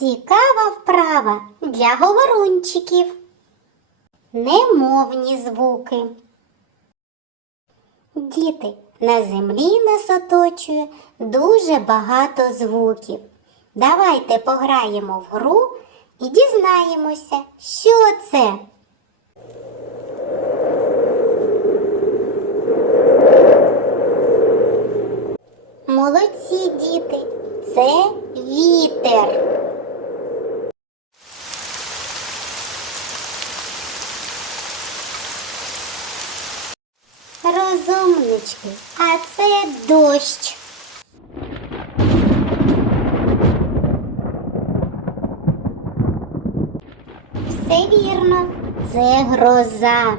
Цікава вправа для говорунчиків. Немовні звуки. Діти, на землі нас оточує дуже багато звуків. Давайте пограємо в гру і дізнаємося, що це. Молодці діти, це вітер. Розумнички, а це дощ. Все вірно, це гроза.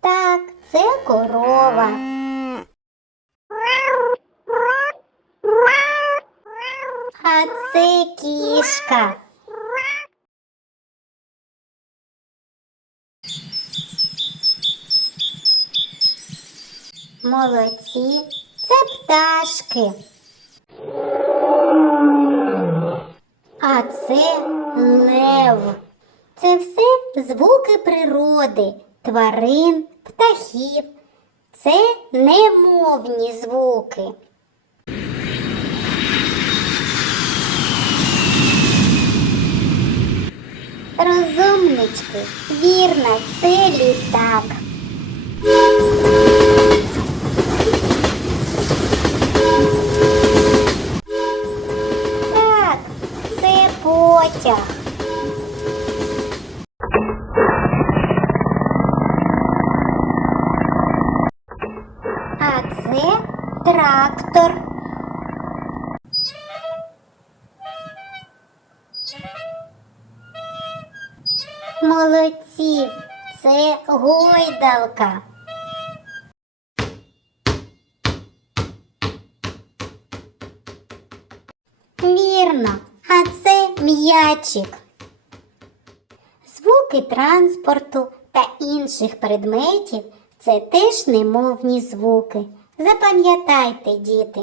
Так, це корова. А це кішка. Молодці, це пташки. А це лев. Це все звуки природи, тварин, птахів. Це немовні звуки. Розумнички, вірно, це літак. Так, це потяг. А це трактор. Молодці, це гойдалка. Вірно, а м'ячик. Звуки транспорту та інших предметів це теж немовні звуки. Запам'ятайте, діти.